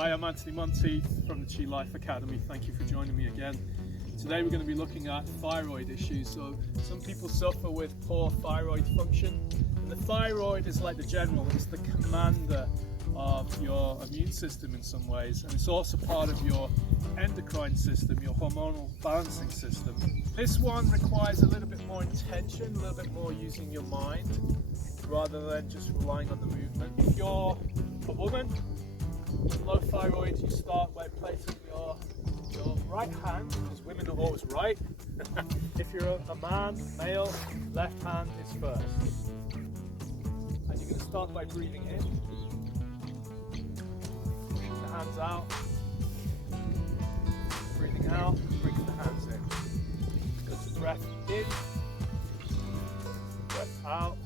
Hi, I'm Anthony Monteith from the Chi Life Academy. Thank you for joining me again. Today we're going to be looking at thyroid issues. So some people suffer with poor thyroid function. And the thyroid is like the general, it's the commander of your immune system in some ways, and it's also part of your endocrine system, your hormonal balancing system. This one requires a little bit more intention, a little bit more using your mind rather than just relying on the movement. If you're a woman, low thyroid, you start by placing your right hand, because women are always right. If you're a man, male, left hand is first. And you're going to start by breathing in. Bring the hands out. Breathing out, bring the hands in. Go to breath in, breath out.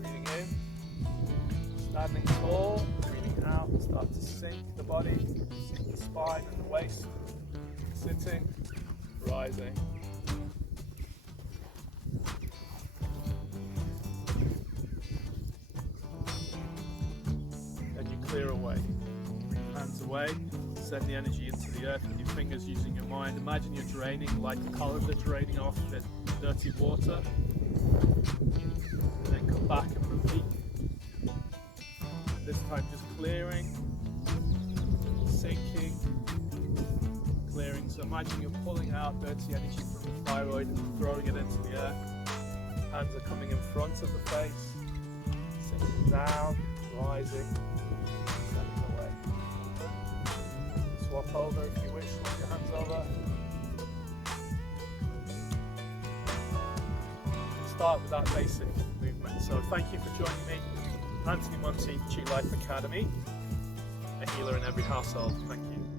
Breathing in. Standing tall, breathing out, start to sink the body, sink the spine and the waist, sitting, rising. Then you clear away, hands away, send the energy into the earth with your fingers using your mind. Imagine you're draining like a colander draining off the dirty water, and then come back and repeat. This time just clearing, sinking, clearing. So imagine you're pulling out dirty energy from the thyroid and throwing it into the earth. Hands are coming in front of the face, sinking down, rising, sending away. Swap over if you wish, swap your hands over. Start with that basic movement. So thank you for joining me. Anthony Monteith, Chi Life Academy, a healer in every household. Thank you.